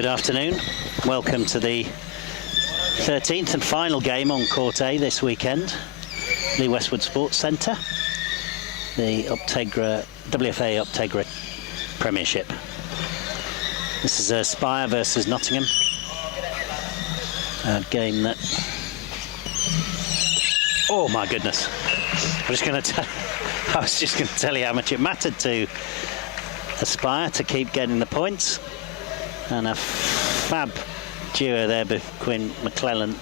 Good afternoon. Welcome to the 13th and final game on Court A this weekend. Lee Westwood Sports Centre. The WFA Optegra Premiership. This is Spire versus Nottingham. A game that... Oh my goodness. I was just going to tell you how much it mattered to Aspire to keep getting the points. And a fab duo there between McClellan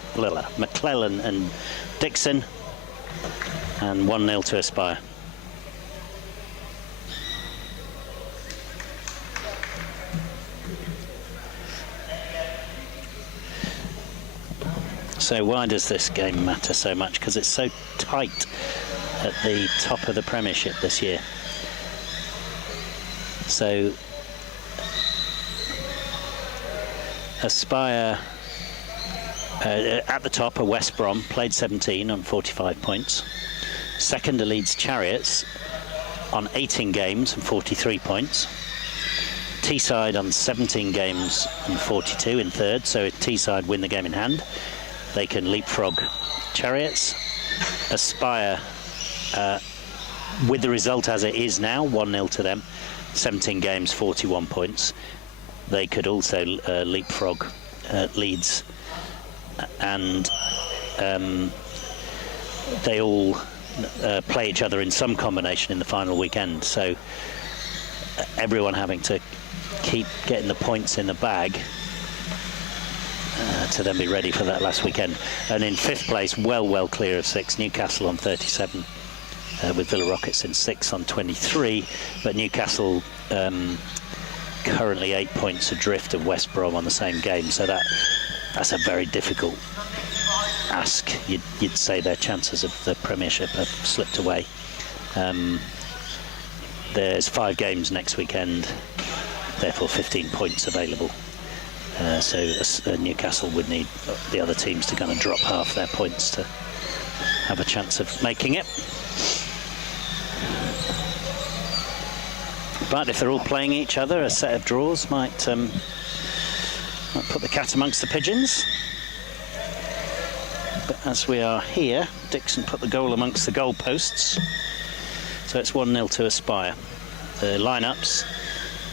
and Dixon. And 1-0 to Aspire. So why does this game matter so much? Because it's so tight at the top of the Premiership this year. So Aspire at the top are West Brom, played 17 on 45 points. Second are Leeds Chariots on 18 games and 43 points. Teesside on 17 games and 42 in third, so if Teesside win the game in hand, they can leapfrog Chariots. Aspire, with the result as it is now, 1-0 to them, 17 games, 41 points. They could also leapfrog Leeds, and they all play each other in some combination in the final weekend. So everyone having to keep getting the points in the bag to then be ready for that last weekend. And in fifth place, well clear of six, Newcastle on 37, with Villa Rockets in sixth on 23, but Newcastle currently 8 points adrift of West Brom on the same game, so that's a very difficult ask. You'd say their chances of the Premiership have slipped away. There's 5 games next weekend, therefore 15 points available. So Newcastle would need the other teams to kind of drop half their points to have a chance of making it. But if they're all playing each other, a set of draws might put the cat amongst the pigeons. But as we are here, Dixon put the goal amongst the goalposts. So it's 1-0 to Aspire. The lineups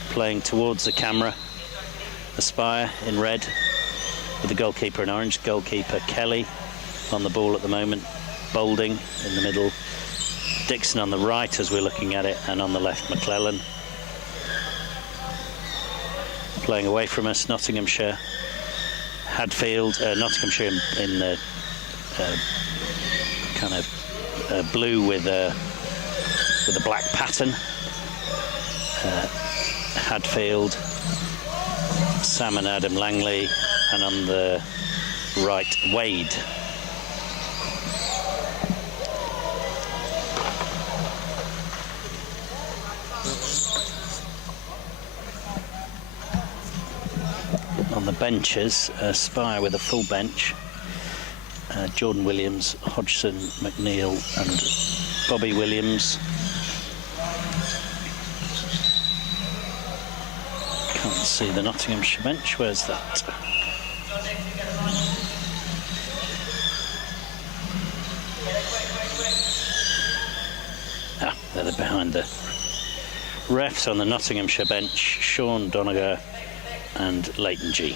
playing towards the camera. Aspire in red with the goalkeeper in orange. Goalkeeper Kelly on the ball at the moment. Boulding in the middle. Dixon on the right as we're looking at it, and on the left McClellan. Playing away from us, Nottinghamshire. Hadfield, Nottinghamshire in the kind of blue with a black pattern. Hadfield, Sam and Adam Langley, and on the right, Wade. On the benches, Spire with a full bench. Jordan Williams, Hodgson, McNeil and Bobby Williams. Can't see the Nottinghamshire bench, where's that? They're behind the refs. On the Nottinghamshire bench, Sean Donegal and Leighton G.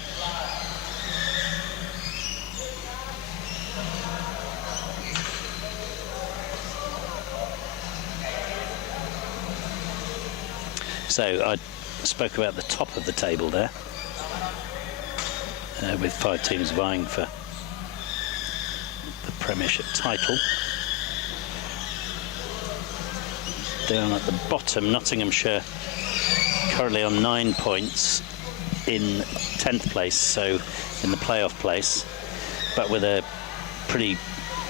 So I spoke about the top of the table there, with 5 teams vying for the Premiership title. Down at the bottom, Nottinghamshire currently on 9 points in 10th place, so in the playoff place, but with a pretty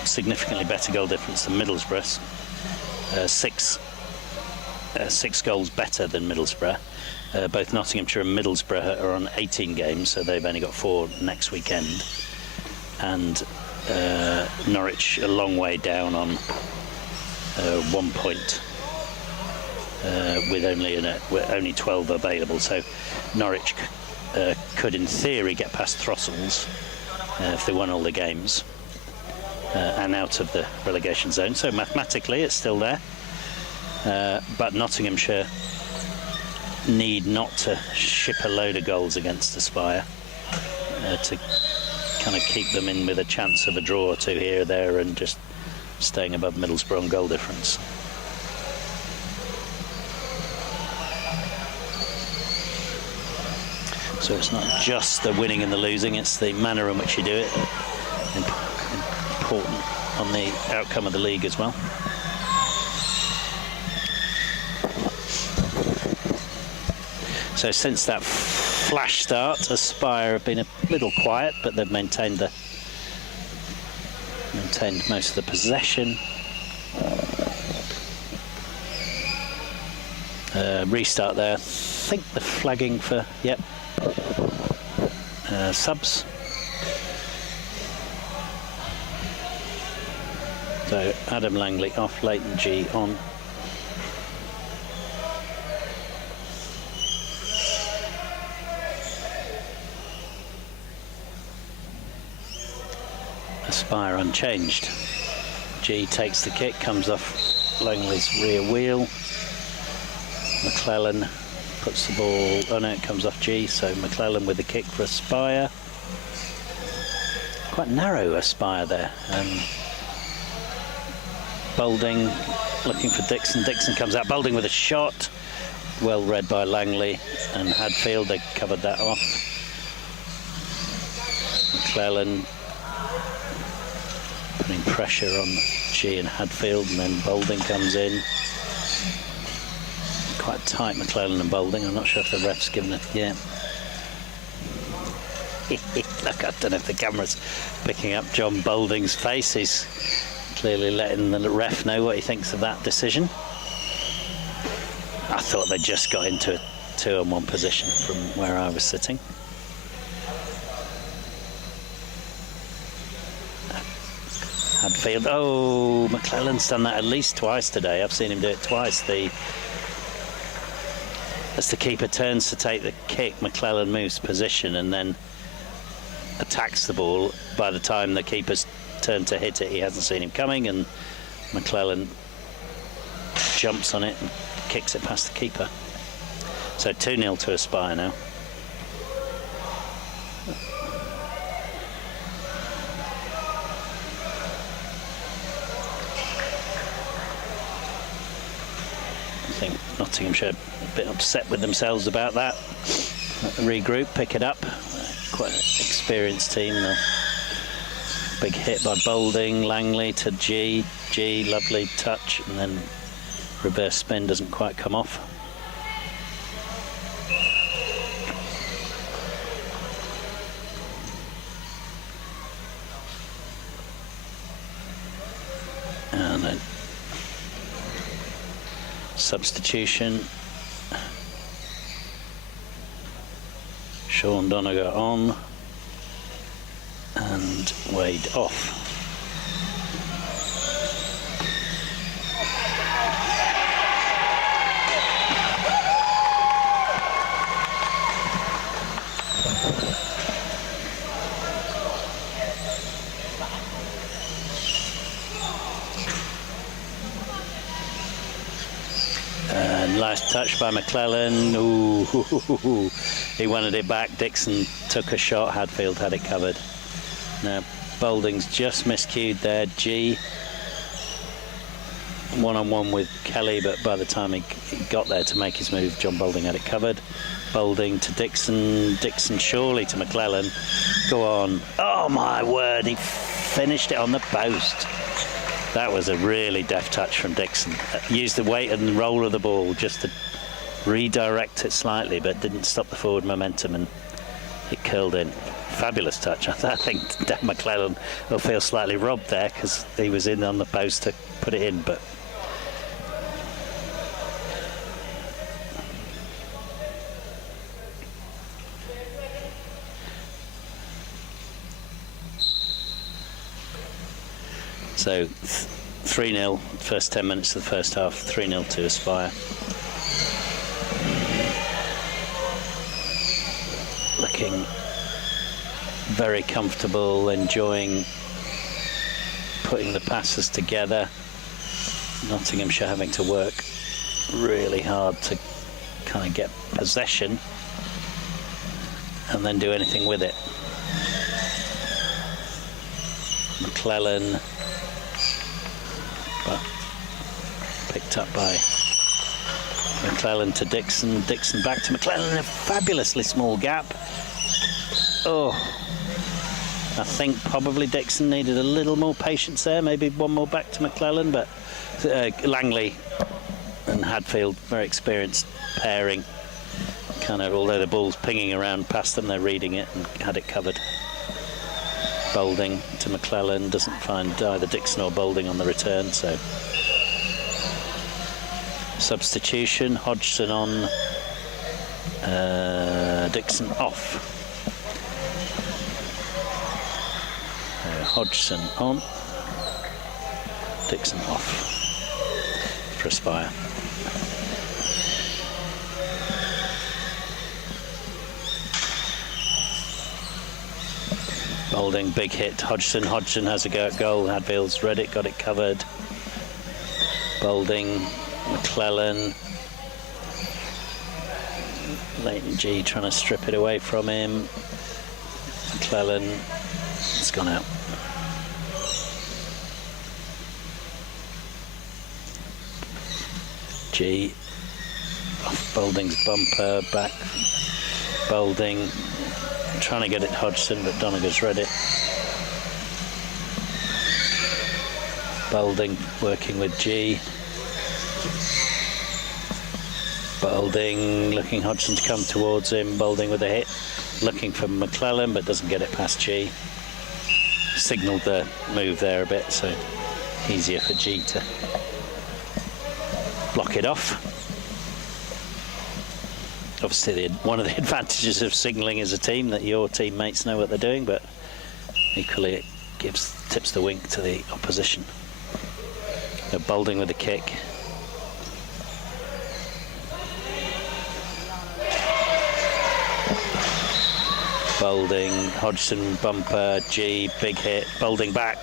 significantly better goal difference than Middlesbrough. 6 goals better than Middlesbrough. Both Nottinghamshire and Middlesbrough are on 18 games, so they've only got 4 next weekend. And Norwich a long way down on 1 point, with only 12 available. So Norwich could in theory get past Throssell's if they won all the games and out of the relegation zone. So mathematically it's still there, but Nottinghamshire need not to ship a load of goals against Aspire to kind of keep them in with a chance of a draw or two here or there and just staying above Middlesbrough on goal difference. So it's not just the winning and the losing, it's the manner in which you do it. Important on the outcome of the league as well. So since that flash start, Aspire have been a little quiet, but they've maintained most of the possession. Restart there. I think the flagging for subs. So Adam Langley off, Leighton G on. Aspire unchanged. G takes the kick, comes off Langley's rear wheel. McClellan puts the ball, oh no, it comes off G, so McClellan with the kick for Aspire. Quite narrow Aspire there. Boulding looking for Dixon. Dixon comes out, Boulding with a shot. Well read by Langley and Hadfield, they covered that off. McClellan putting pressure on G and Hadfield, and then Boulding comes in. Quite tight, McClellan and Boulding. I'm not sure if the ref's given it yet. Look, I don't know if the camera's picking up John Boulding's face. He's clearly letting the ref know what he thinks of that decision. I thought they just got into a 2-on-1 position from where I was sitting. Hadfield. Oh, McClellan's done that at least twice today. I've seen him do it twice. As the keeper turns to take the kick, McClellan moves position and then attacks the ball. By the time the keeper's turned to hit it, he hasn't seen him coming, and McClellan jumps on it and kicks it past the keeper. So 2-0 to Aspire now. I think Nottinghamshire a bit upset with themselves about that. Regroup, pick it up. Quite an experienced team. Big hit by Boulding, Langley to G. G, lovely touch, and then reverse spin doesn't quite come off. And then substitution. Sean Donegal on and Wade off. Nice touch by McClellan. Ooh, he wanted it back. Dixon took a shot. Hadfield had it covered. Now Boulding's just miscued there. G one-on-one with Kelly, but by the time he got there to make his move, John Boulding had it covered. Boulding to Dixon. Dixon surely to McClellan. Go on. Oh my word, he finished it on the post. That was a really deft touch from Dixon. Used the weight and the roll of the ball just to redirect it slightly, but didn't stop the forward momentum, and it curled in. Fabulous touch. I think Dan McClellan will feel slightly robbed there because he was in on the post to put it in, but so 3-0, first 10 minutes of the first half, 3-0 to Aspire. looking very comfortable, enjoying putting the passes together. Nottinghamshire having to work really hard to kind of get possession and then do anything with it. McClellan, but picked up by McClellan to Dixon. Dixon back to McClellan, a fabulously small gap. Oh, I think probably Dixon needed a little more patience there, maybe one more back to McClellan, but Langley and Hadfield, very experienced pairing. Kind of, although the ball's pinging around past them, they're reading it and had it covered. Boulding to McClellan, doesn't find either Dixon or Boulding on the return, so substitution. Hodgson on, Dixon off. Hodgson on, Dixon off for Aspire. Boulding, big hit. Hodgson has a go at goal. Hadfield's read it, got it covered. Boulding, McClellan. Leighton G trying to strip it away from him. McClellan, it's gone out. G off Boulding's bumper, back Boulding, trying to get it Hodgson, but Donegal's read it. Boulding working with G. Boulding looking Hodgson to come towards him. Boulding with a hit, looking for McClellan, but doesn't get it past G. Signalled the move there a bit, so easier for G to block it off. Obviously, one of the advantages of signalling as a team, that your teammates know what they're doing, but equally it tips the wink to the opposition. Boulding with a kick. Boulding, Hodgson bumper, G, big hit. Boulding back.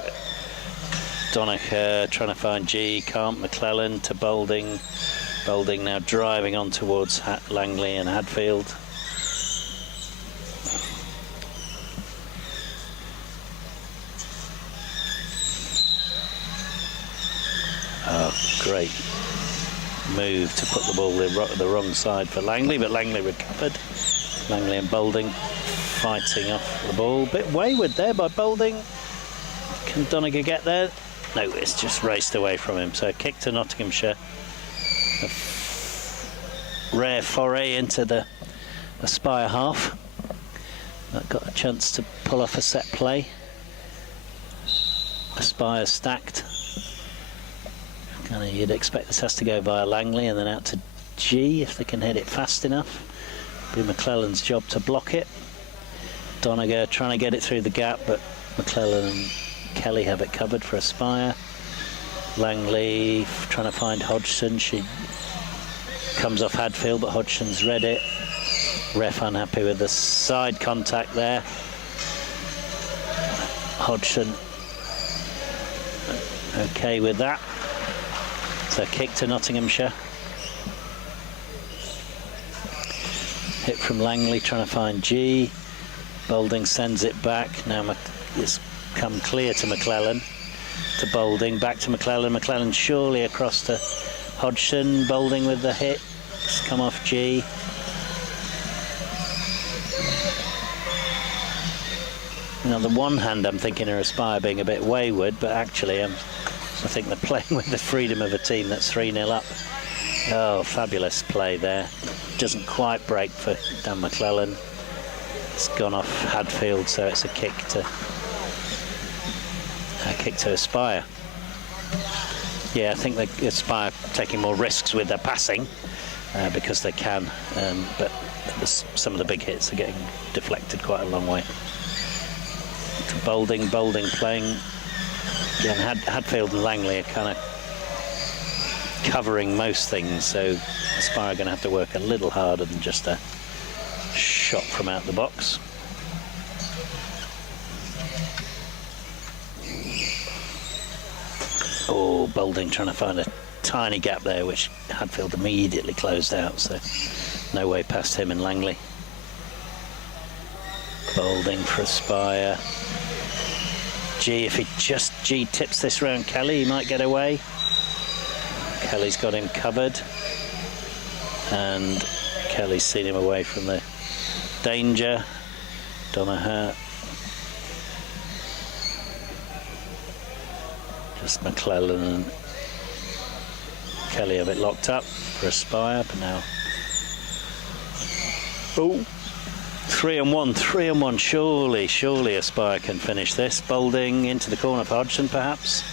Donegal trying to find G, can't. McClellan to Boulding. Boulding now driving on towards Langley and Hadfield. Oh, great move to put the ball the wrong side for Langley, but Langley recovered. Langley and Boulding fighting off the ball. Bit wayward there by Boulding. Can Donegal get there? No, it's just raced away from him. So a kick to Nottinghamshire. A rare foray into the Aspire half. That got a chance to pull off a set play. Aspire stacked. Kind of, you'd expect this has to go via Langley and then out to G if they can hit it fast enough. It'll be McClellan's job to block it. Donegal trying to get it through the gap, but McClellan and Kelly have it covered for Aspire. Langley trying to find Hodgson. She comes off Hadfield, but Hodgson's read it. Ref unhappy with the side contact there. Hodgson okay with that. So kick to Nottinghamshire. Hit from Langley trying to find G. Boulding sends it back. Now it's come clear to McClellan. To Boulding, back to McClellan. McClellan surely across to Hodgson. Boulding with the hit. It's come off G. On the one hand, I'm thinking of Aspire being a bit wayward, but actually I think they're playing with the freedom of a team that's 3-0 up. Oh, fabulous play there. Doesn't quite break for Dan McClellan. It's gone off Hadfield, so it's a kick to Aspire. Yeah, I think they Aspire taking more risks with their passing because they can, but some of the big hits are getting deflected quite a long way. To Boulding playing again. Hadfield and Langley are kind of covering most things, so Aspire are going to have to work a little harder than just a shot from out the box. Oh, Boulding trying to find a tiny gap there, which Hadfield immediately closed out, so no way past him and Langley. Boulding for Aspire. If G tips this round Kelly, he might get away. Kelly's got him covered, and Kelly's seen him away from the danger. Donaher. Just McClellan and Kelly have it locked up for Aspire, but now. Oh, 3-on-1, 3-on-1. Surely Aspire can finish this. Boulding into the corner for Hodgson, perhaps.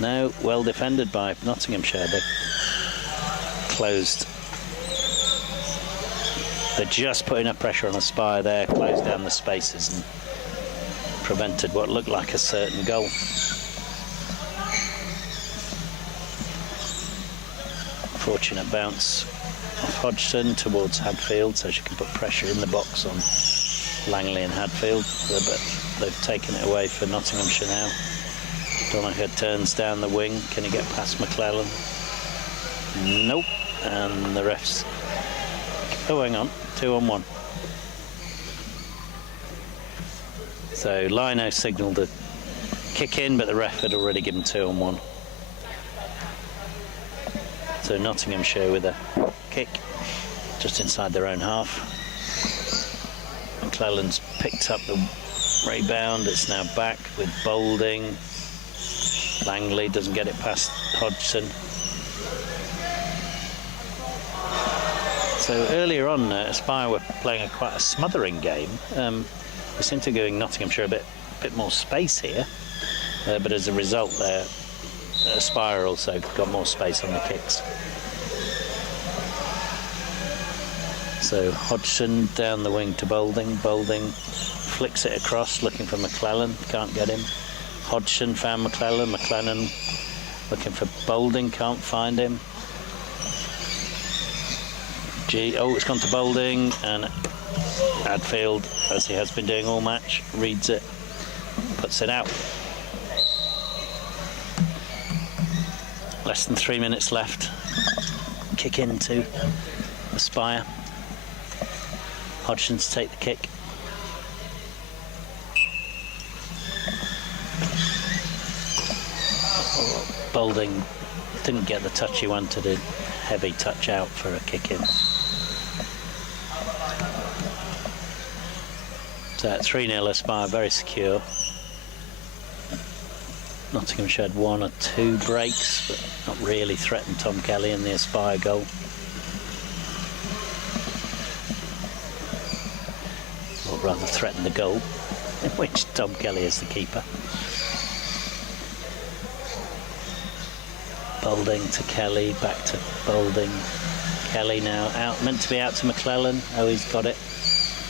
No, well defended by Nottinghamshire. They closed. They're just putting up pressure on Aspire there, closed down the spaces and prevented what looked like a certain goal. Fortunate bounce off Hodgson towards Hadfield, so she can put pressure in the box on Langley and Hadfield, but they've taken it away for Nottinghamshire now. Donaher turns down the wing. Can he get past McClellan? Nope. And the refs. Oh, hang on. 2-on-1. So Lino signalled a kick in, but the ref had already given 2-on-1. So Nottinghamshire with a kick just inside their own half. McClellan's picked up the rebound. It's now back with Boulding. Langley doesn't get it past Hodgson. So earlier on, Aspire were playing quite a smothering game. They seem to be giving Nottinghamshire a bit more space here, but as a result, Aspire also got more space on the kicks. So Hodgson down the wing to Boulding. Boulding flicks it across, looking for McClellan. Can't get him. Hodgson found McClellan. McClellan looking for Boulding. Can't find him. Oh, it's gone to Boulding, and Hadfield, as he has been doing all match, reads it, puts it out. Less than 3 minutes left. Kick into Aspire. Hodgson to take the kick. Boulding didn't get the touch he wanted, a heavy touch out for a kick in. So at 3-0 Aspire, very secure. Nottinghamshire had 1 or 2 breaks, but not really threatened Tom Kelly in the Aspire goal. Or rather threatened the goal, in which Tom Kelly is the keeper. Boulding to Kelly, back to Boulding. Kelly now out, meant to be out to McClellan. Oh, he's got it.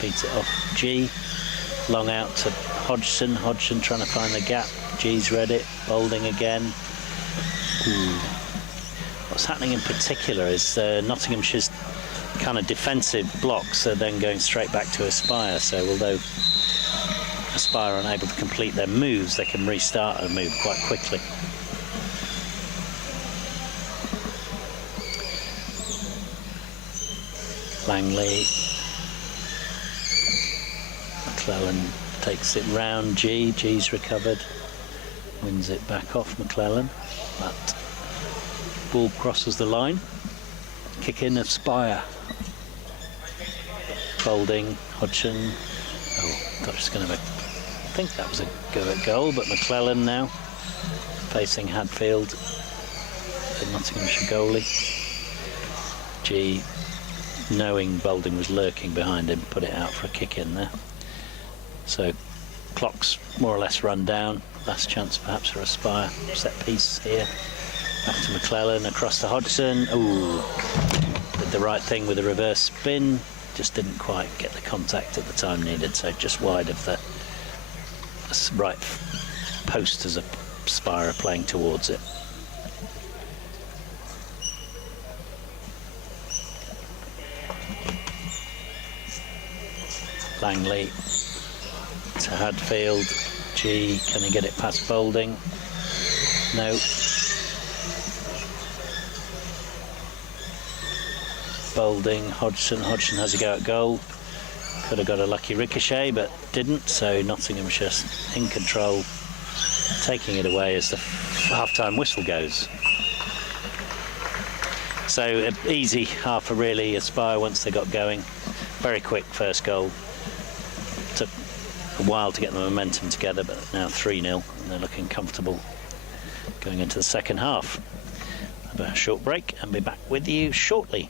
Beats it off G. Long out to Hodgson. Hodgson trying to find the gap. G's read it. Boulding again. Ooh. What's happening in particular is Nottinghamshire's kind of defensive blocks are then going straight back to Aspire. So although Aspire are unable to complete their moves, they can restart and move quite quickly. Langley. McClellan takes it round G. G's recovered. Wins it back off McClellan. But ball crosses the line. Kick in of Aspire. Boulding. Hodgson. Oh, thought it was going to be. I think that was a go at goal, but McClellan now facing Hadfield. The Nottinghamshire goalie. G, knowing Boulding was lurking behind him, put it out for a kick in there. So clock's more or less run down. Last chance perhaps for Aspire. Set piece here. Back to McClellan, across to Hodgson. Ooh, did the right thing with a reverse spin. Just didn't quite get the contact at the time needed, so just wide of the right post as Aspire playing towards it. Langley to Hadfield. G, can he get it past Boulding? No. Boulding, Hodgson has a go at goal. Could have got a lucky ricochet, but didn't, so Nottinghamshire in control, taking it away as the half-time whistle goes. So easy half a really, Aspire once they got going. Very quick first goal. Took a while to get the momentum together, but now 3-0, and they're looking comfortable going into the second half. Have a short break and be back with you shortly.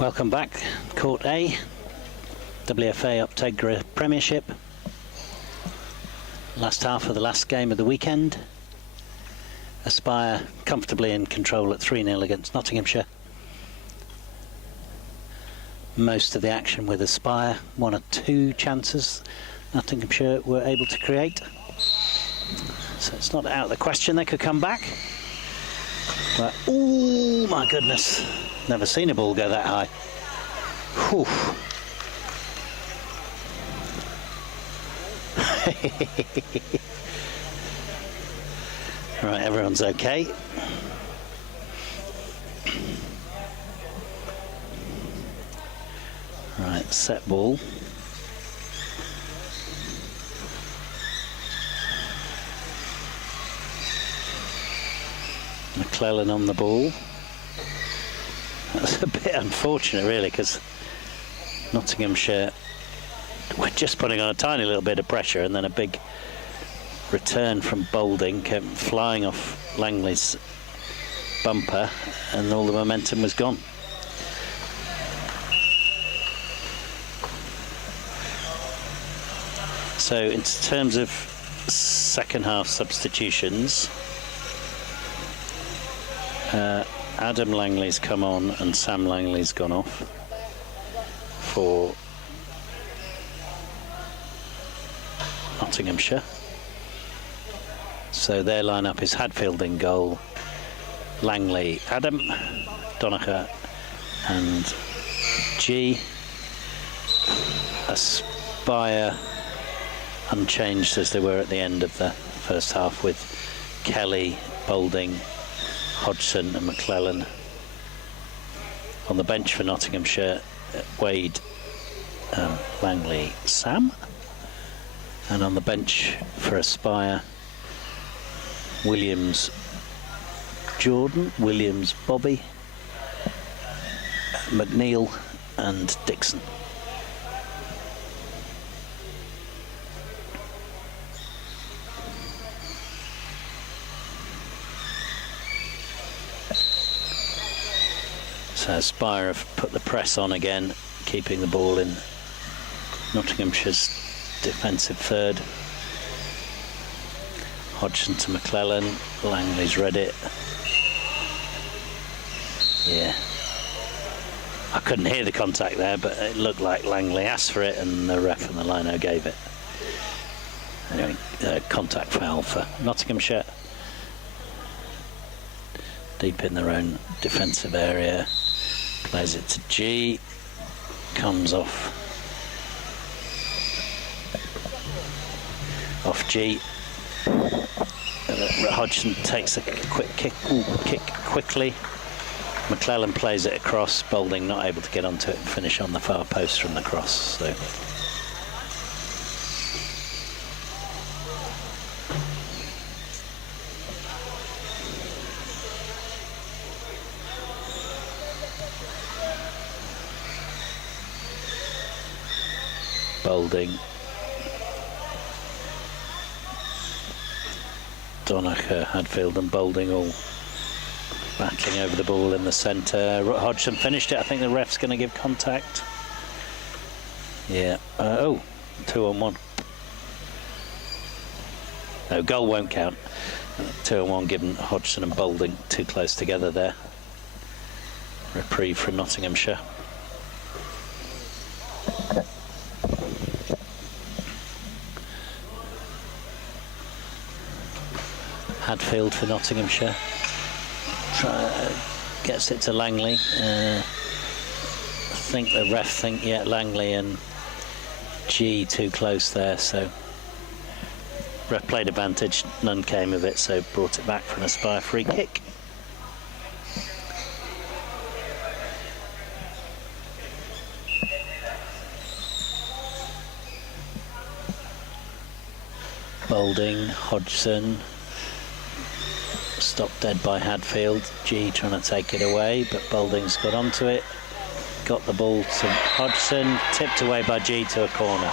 Welcome back, Court A, WFA Optegra Premiership. Last half of the last game of the weekend. Aspire comfortably in control at 3-0 against Nottinghamshire. Most of the action with Aspire, 1 or 2 chances Nottinghamshire were able to create. So it's not out of the question they could come back. But, oh my goodness, never seen a ball go that high. Whew. Right, everyone's okay. Right, set ball. McClellan on the ball. That's a bit unfortunate, really, because Nottinghamshire were just putting on a tiny little bit of pressure, and then a big return from Boulding came flying off Langley's bumper, and all the momentum was gone. So in terms of second half substitutions, Adam Langley's come on and Sam Langley's gone off for Nottinghamshire. So their lineup is Hadfield in goal, Langley, Adam, Doniger and G. Aspire unchanged as they were at the end of the first half, with Kelly, Boulding, Hodgson and McClellan. On the bench for Nottinghamshire, Wade, Langley, Sam. And on the bench for Aspire, Williams, Jordan, Williams, Bobby, McNeil and Dixon. So Aspire have put the press on again, keeping the ball in Nottinghamshire's defensive third. Hodgson to McClellan, Langley's read it. Yeah. I couldn't hear the contact there, but it looked like Langley asked for it and the ref and the lino gave it. Anyway, contact foul for Nottinghamshire. Deep in their own defensive area. Plays it to G. Comes off G. Hodgson takes a quick kick quickly. McClellan plays it across. Boulding not able to get onto it and finish on the far post from the cross. So Boulding, Doniger, Hadfield and Boulding all battling over the ball in the centre. Hodgson finished it. I think the ref's going to give contact. Yeah. 2-on-1. No, goal won't count. 2-on-1 given Hodgson and Boulding too close together there. Reprieve from Nottinghamshire. Hadfield for Nottinghamshire. Gets it to Langley. I think the ref think, yeah, Langley and G too close there, so ref played advantage, none came of it, so brought it back for an Aspire free kick. Boulding, Hodgson, stopped dead by Hadfield. G trying to take it away, but Boulding's got onto it. Got the ball to Hodgson, tipped away by G to a corner.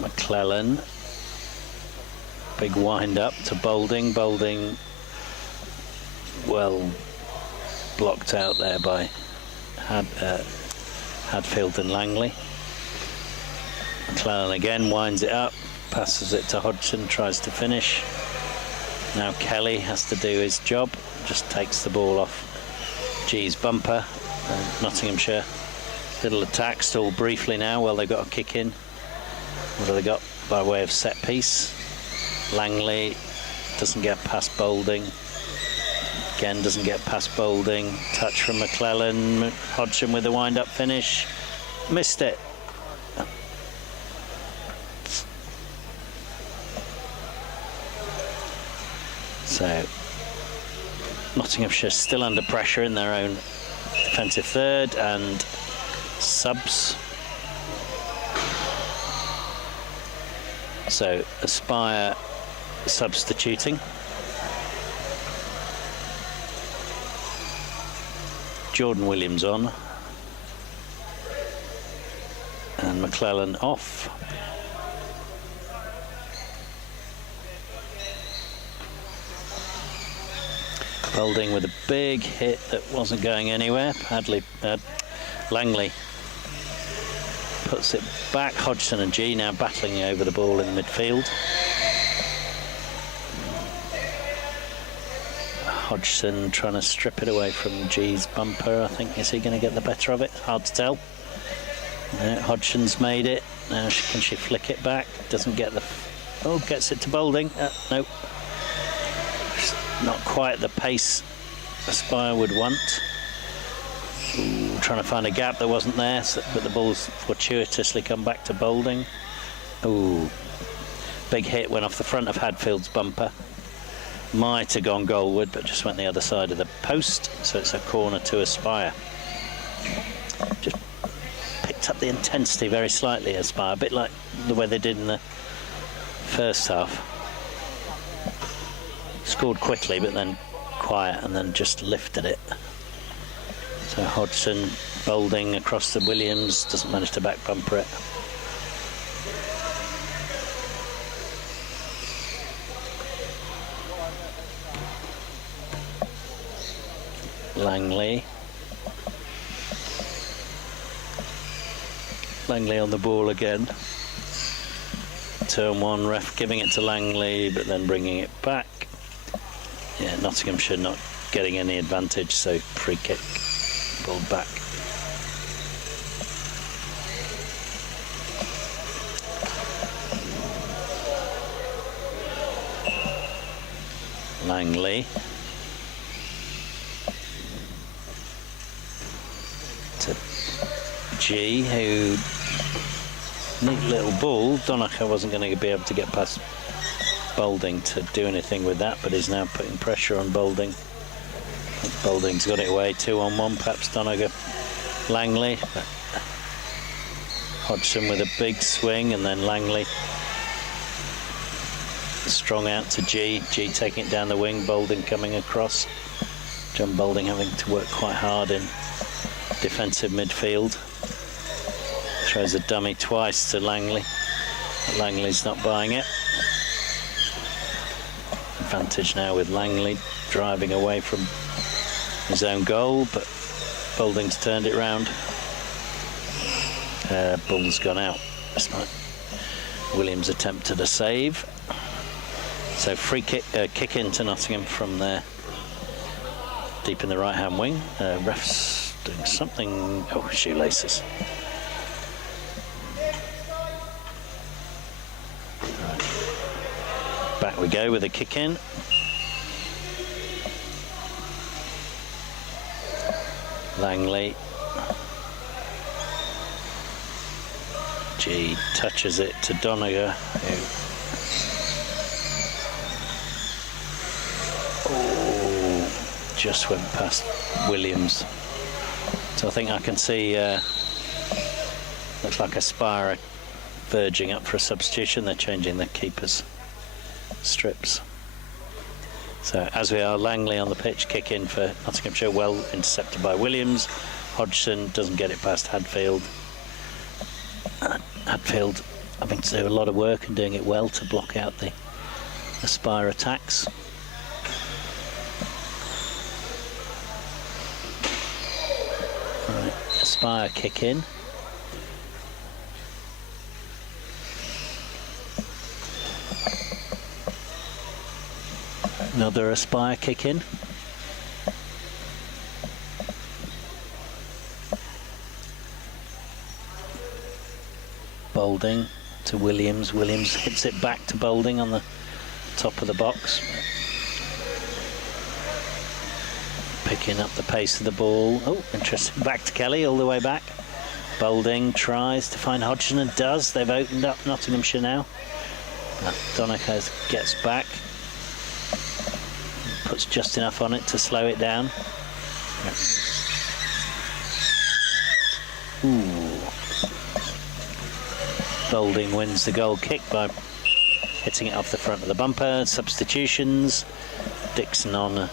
McClellan, big wind up to Boulding. Boulding well blocked out there by Hadfield and Langley. McClellan again winds it up, passes it to Hodgson, tries to finish. Now Kelly has to do his job, just takes the ball off G's bumper. Nottinghamshire, little attack, stall briefly now while they've got a kick in. What have they got by way of set piece? Langley doesn't get past Boulding. Again, doesn't get past Boulding. Touch from McClellan. Hodgson with a wind-up finish. Missed it. So, Nottinghamshire still under pressure in their own defensive third, and subs. So Aspire substituting. Jordan Williams on. And McClellan off. Boulding with a big hit that wasn't going anywhere. Langley puts it back. Hodgson and G now battling over the ball in the midfield. Hodgson trying to strip it away from G's bumper. I think, is he going to get the better of it? Hard to tell. Hodgson's made it. Now can she flick it back? Doesn't get the... Oh, gets it to Boulding. Nope. Not quite the pace Aspire would want. Ooh, trying to find a gap that wasn't there, but the ball's fortuitously come back to Boulding. Ooh, big hit went off the front of Hadfield's bumper. Might have gone goalward, but just went the other side of the post, so it's a corner to Aspire. Just picked up the intensity very slightly, Aspire, a bit like the way they did in the first half. Scored quickly, but then quiet, and then just lifted it. So Hodgson, Boulding across the Williams, doesn't manage to back bumper it. Langley on the ball again. Turn one, ref giving it to Langley, but then bringing it back. Yeah, Nottinghamshire not getting any advantage, so free kick, ball back. Langley to G, who neat little ball. Donacher wasn't going to be able to get past Boulding to do anything with that, but he's now putting pressure on Boulding. Boulding's got it away, 2-on-1, perhaps Donacher, Langley. But Hodgson with a big swing, and then Langley strong out to G. G taking it down the wing, Boulding coming across. John Boulding having to work quite hard in defensive midfield. Throws a dummy twice to Langley, but Langley's not buying it. Advantage now with Langley driving away from his own goal, but Boulding's turned it round. Ball's gone out. It's not. Williams attempted a save. So free kick, kick into Nottingham from there, deep in the right-hand wing. Ref's doing something. Oh, shoelaces. Back we go with a kick in. Langley. G touches it to Donegal, who just went past Williams. So I think I can see looks like Aspire verging up for a substitution. They're changing the keepers strips. So as we are, Langley on the pitch, kick in for Nottinghamshire, well intercepted by Williams. Hodgson doesn't get it past Hadfield. Hadfield having to do a lot of work and doing it well to block out the Aspire attacks. Right, Aspire kick in. Another Aspire kick in. Boulding to Williams. Williams hits it back to Boulding on the top of the box. Picking up the pace of the ball. Oh, interesting. Back to Kelly, all the way back. Boulding tries to find Hodgson and does. They've opened up Nottinghamshire now. Donegal gets back. Puts just enough on it to slow it down. Ooh. Boulding wins the goal kick by hitting it off the front of the bumper. Substitutions. Dixon on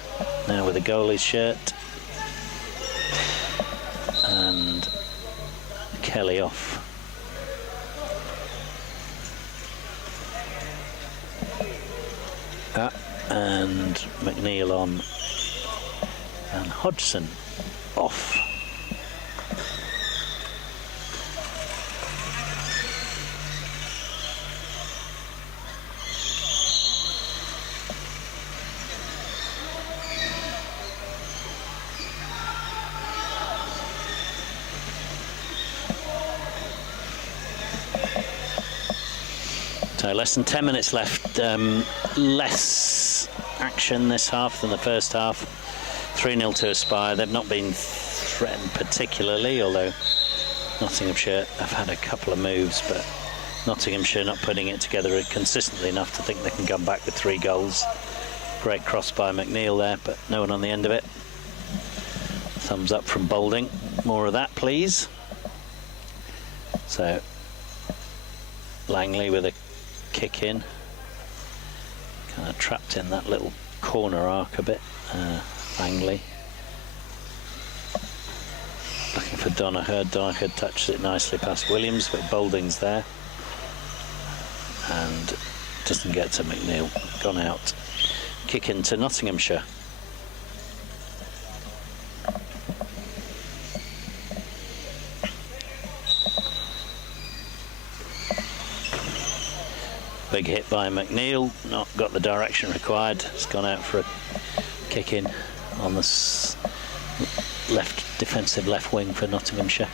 now with a goalie's shirt. And Kelly off. And McNeil on. And Hodgson off. So less than 10 minutes left. Less action this half than the first half. 3-0 to Aspire. They've not been threatened particularly, although Nottinghamshire have had a couple of moves, but Nottinghamshire not putting it together consistently enough to think they can come back with 3 goals. Great cross by McNeil there, but no one on the end of it. Thumbs up from Boulding. More of that, please. So Langley with a kick in, kind of trapped in that little corner arc a bit. Langley looking for Donegal. Donegal touches it nicely past Williams, but Boulding's there and doesn't get to McNeil. Gone out. Kick into Nottinghamshire. Big hit by McNeil, not got the direction required. It's gone out for a kick in on the defensive left wing for Nottinghamshire.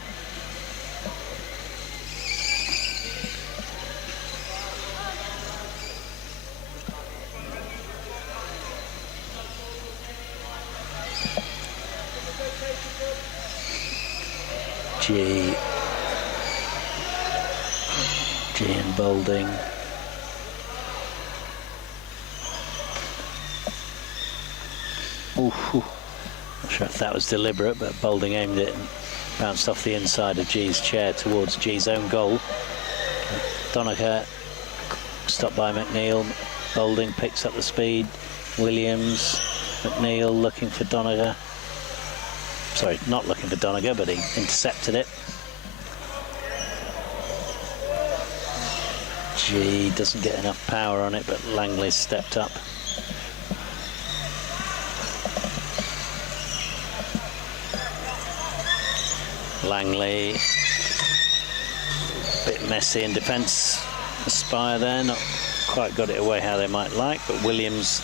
G and Boulding. Ooh, not sure if that was deliberate, but Boulding aimed it and bounced off the inside of G's chair towards G's own goal. Donegal stopped by McNeil. Boulding picks up the speed. Williams, McNeil looking for Donegal. Sorry, not looking for Donegal, but he intercepted it. G doesn't get enough power on it, but Langley stepped up. Langley, a bit messy in defence. Aspire there, not quite got it away how they might like, but Williams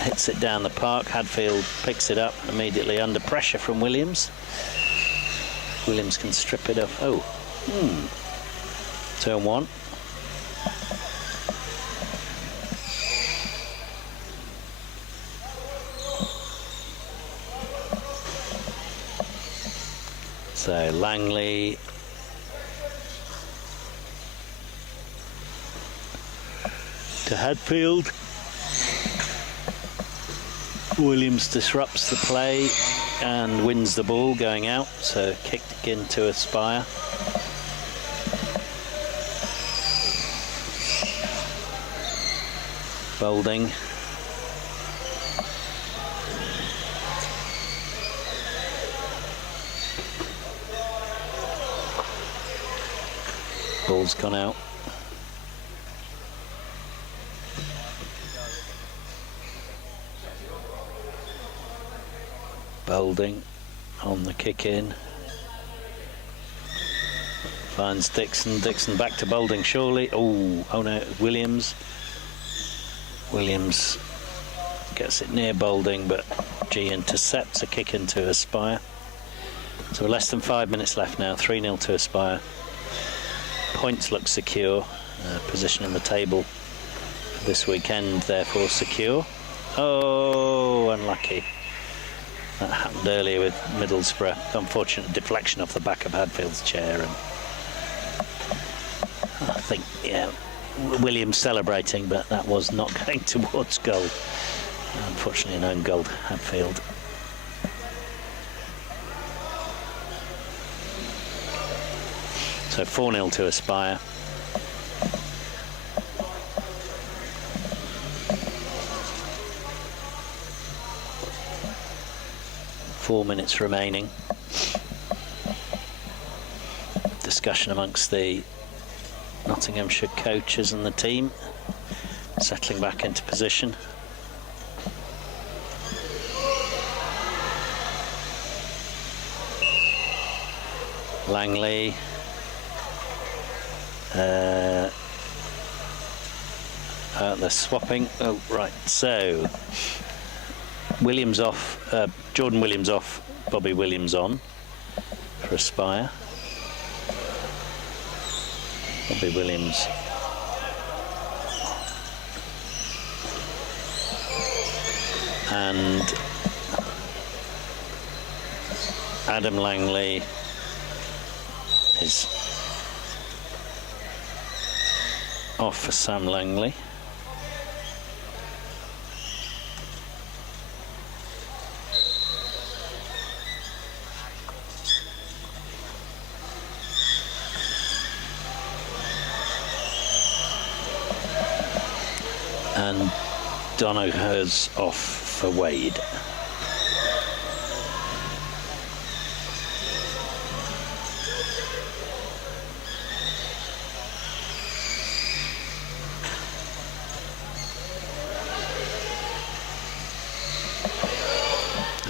hits it down the park. Hadfield picks it up immediately under pressure from Williams. Williams can strip it off. Oh, turn one. So Langley to Hadfield. Williams disrupts the play and wins the ball going out. So kicked into Aspire. Boulding. Ball's gone out. Boulding on the kick in. Finds Dixon. Dixon back to Boulding surely. Oh no, Williams. Williams gets it near Boulding, but G intercepts a kick into Aspire. So less than 5 minutes left now. 3-0 to Aspire. Points look secure. Position in the table for this weekend, therefore secure. Oh, unlucky. That happened earlier with Middlesbrough. Unfortunate deflection off the back of Hadfield's chair, and I think, yeah, Williams celebrating, but that was not going towards goal. Unfortunately, an own goal, Hadfield. So 4-0 to Aspire. Four minutes remaining. Discussion amongst the Nottinghamshire coaches and the team, settling back into position. Langley. They're swapping. Oh, right. So Williams off, Jordan Williams off, Bobby Williams on for Aspire. Bobby Williams and Adam Langley is off for Sam Langley. And Donoghur's off for Wade.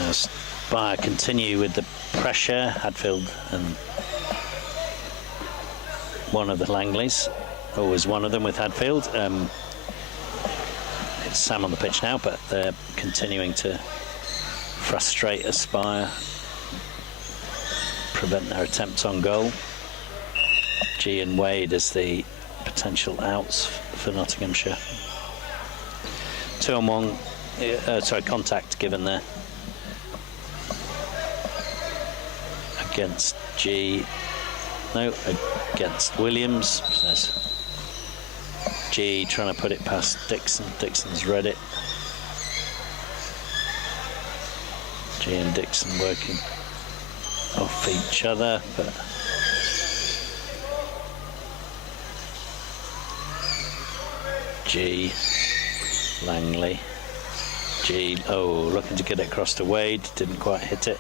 Aspire continue with the pressure. Hadfield and one of the Langleys, always one of them with Hadfield. It's Sam on the pitch now, but they're continuing to frustrate Aspire, prevent their attempts on goal. G and Wade as the potential outs for Nottinghamshire. 2-on-1, contact given there against G. No, against Williams. There's G trying to put it past Dixon. Dixon's read it. G and Dixon working off each other, but G, Langley, G, looking to get it across to Wade, didn't quite hit it.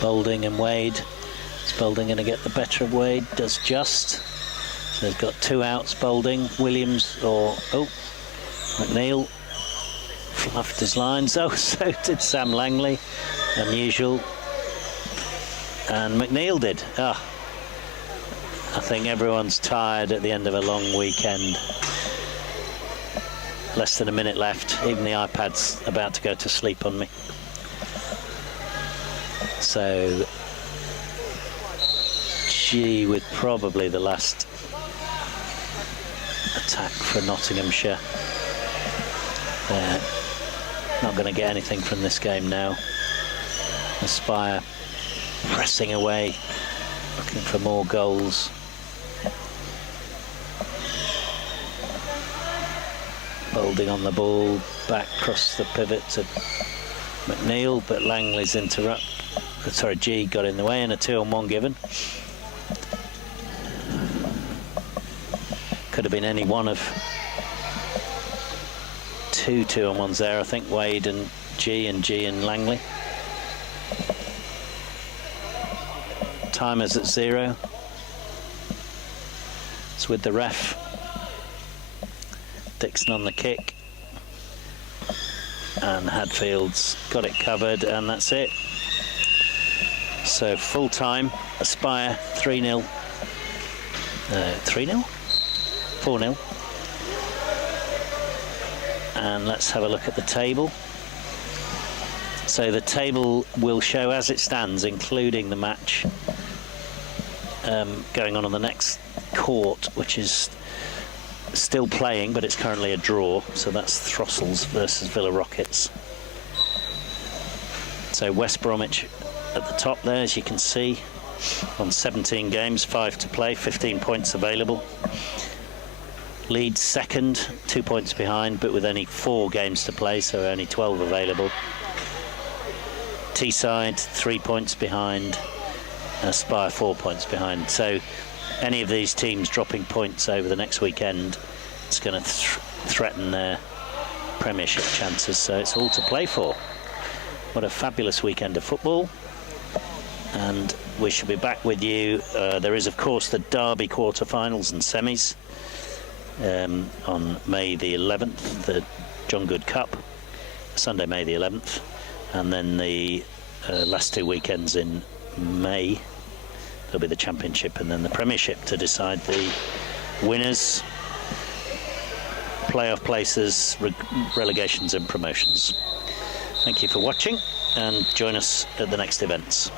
Boulding and Wade. Is Boulding going to get the better of Wade? Does just. So they've got two outs, Boulding. Williams or, McNeil fluffed his lines. So did Sam Langley. Unusual. And McNeil did. I think everyone's tired at the end of a long weekend. Less than a minute left. Even the iPad's about to go to sleep on me. So G with probably the last attack for Nottinghamshire. They're not going to get anything from this game now. Aspire pressing away, looking for more goals. Boulding on the ball, back across the pivot to McNeil, but Langley's G got in the way and a 2-on-1 given. Could have been any one of two 2-on-1s there, I think. Wade and G and Langley. Timers at 0. It's with the ref. Dixon on the kick. And Hadfield's got it covered, and that's it. So full time, Aspire 3-0. 3-0? 4-0. And let's have a look at the table. So the table will show as it stands, including the match going on the next court, which is still playing, but it's currently a draw. So that's Throssels versus Villa Rockets. So West Bromwich at the top there, as you can see, on 17 games, 5 to play, 15 points available. Leeds second, 2 points behind, but with only 4 games to play, so only 12 available. Teesside 3 points behind, Aspire 4 points behind. So any of these teams dropping points over the next weekend, it's going to threaten their Premiership chances. So it's all to play for. What a fabulous weekend of football. And we shall be back with you. There is, of course, the Derby quarter-finals and semis on May the 11th, the John Good Cup, Sunday, May the 11th. And then the last 2 weekends in May, there'll be the Championship and then the Premiership to decide the winners, playoff places, relegations and promotions. Thank you for watching, and join us at the next events.